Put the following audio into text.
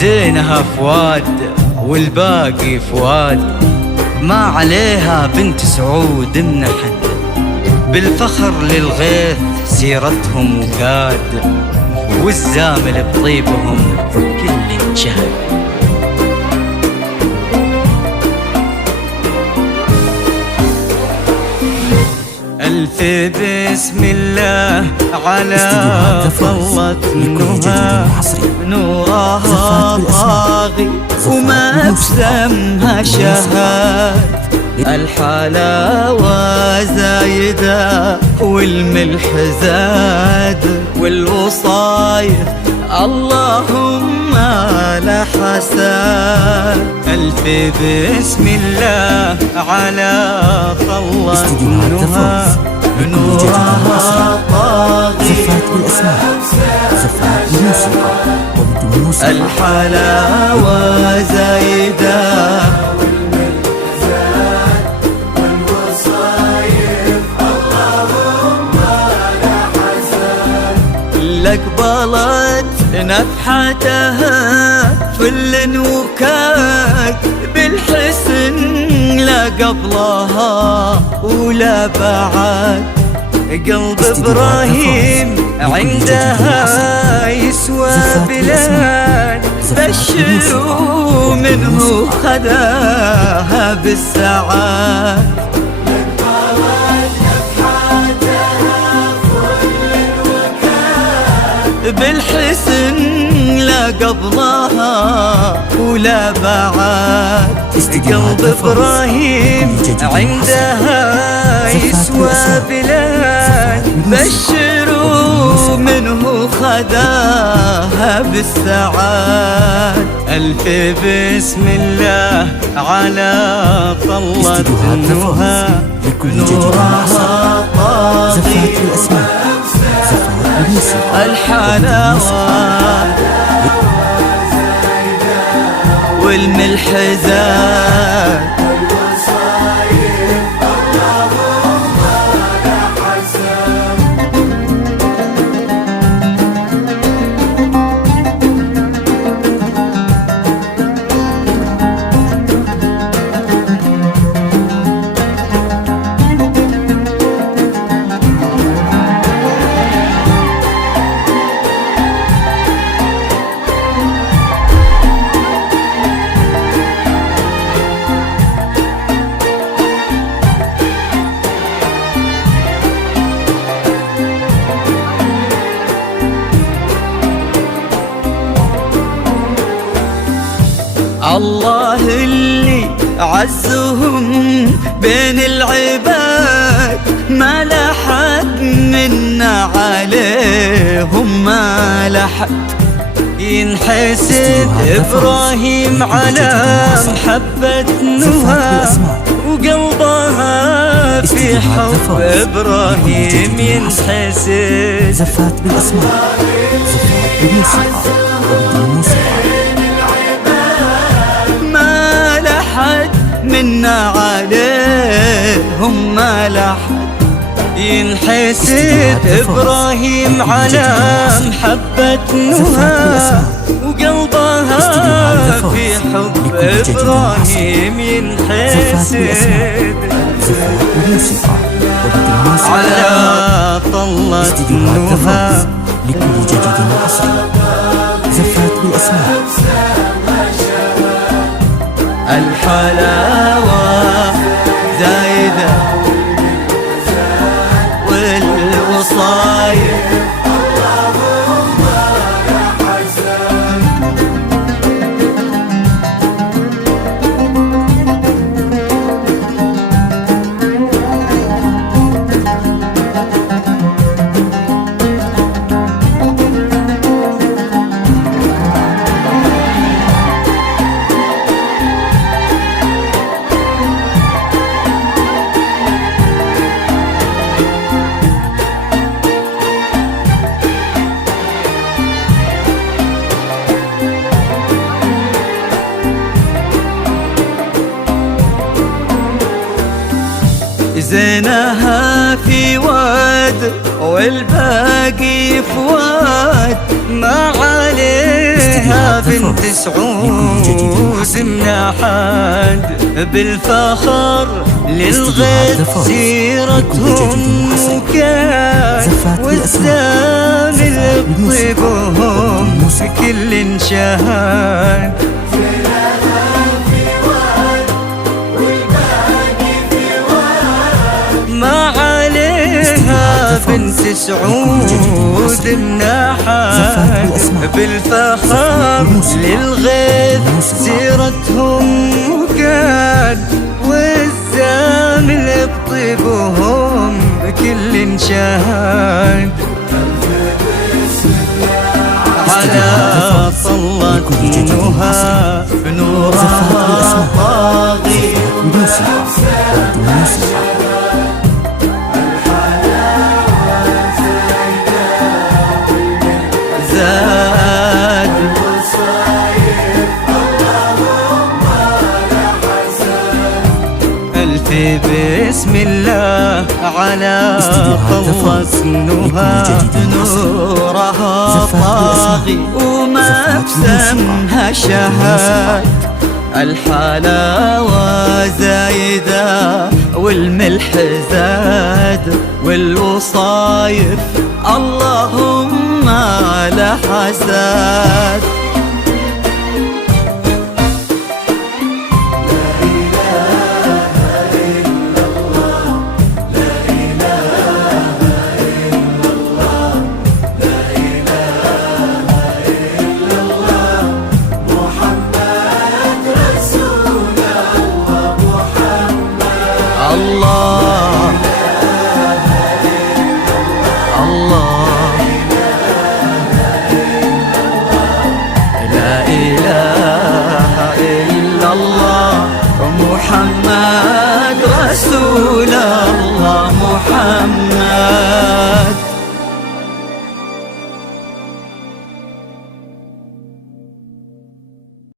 زينها فؤاد والباقي فؤاد، ما عليها بنت سعود منحن، بالفخر للغيث سيرتهم وكاد، والزامل بطيبهم كل انشهد. ألف بسم الله على طلت نها، نورها طاغي وما بسمها شهاد، الحلاوة زايدة والملح زاد، والوصايف اللهم لا حساد. ألف بسم الله على طلت نها، نورها طاغي الحلاوة زايدة والوصايف اللهم لا حساد، لك بلت نفحتها فل وكاك، بالحسن لا قبلها ولا بعد، قلب إبراهيم عندها يسوى بلاد، بشروا منه خذاها بالسعاد. بالحسن لا قبلها ولا بعد، قلب إبراهيم عندها يسوى بلاد، بشروا منه خذاها بالسعاد. ألف بسم الله على طلت نها، نورها طاغي الحلاوة والملح زاد، الله اللي عزهم بين العباد، ما لحد منا عليهم ما لحد، ينحسد إبراهيم على محبة نها، وقلبها في حب إبراهيم ينحسد. زفات بالأسماء، زفات بالموسيقى وبالموسيقى. ما لحد منا عليهم، ما لحد ينحسد إبراهيم على محبة نهى، وقلبها في حب إبراهيم ينحسد. على طلة نهى لكل جديد وعصري. زفات بالأسماء، الحلاوة زايدة والوصايا زينها في واد والباقي في واد، ما عليها بنت سعود من أحد. بالفخر للغيث سيرتهم كان، والزامل بطيبهم كل شهاد. ما عليها بنت سعود مناحة، بالفخر للغيث سيرتهم كان، والزامل بطيبهم كل شهاد. على طلة نهى بنورها طاغي، زاد ألف بسم الله على طلة نهى نورها طاغي، وما بسمها شهاد. الحلاوة زايدة والملح زاد، والوصايف اللهم لا حساد. الله الله لا إله إلا الله محمد رسول الله.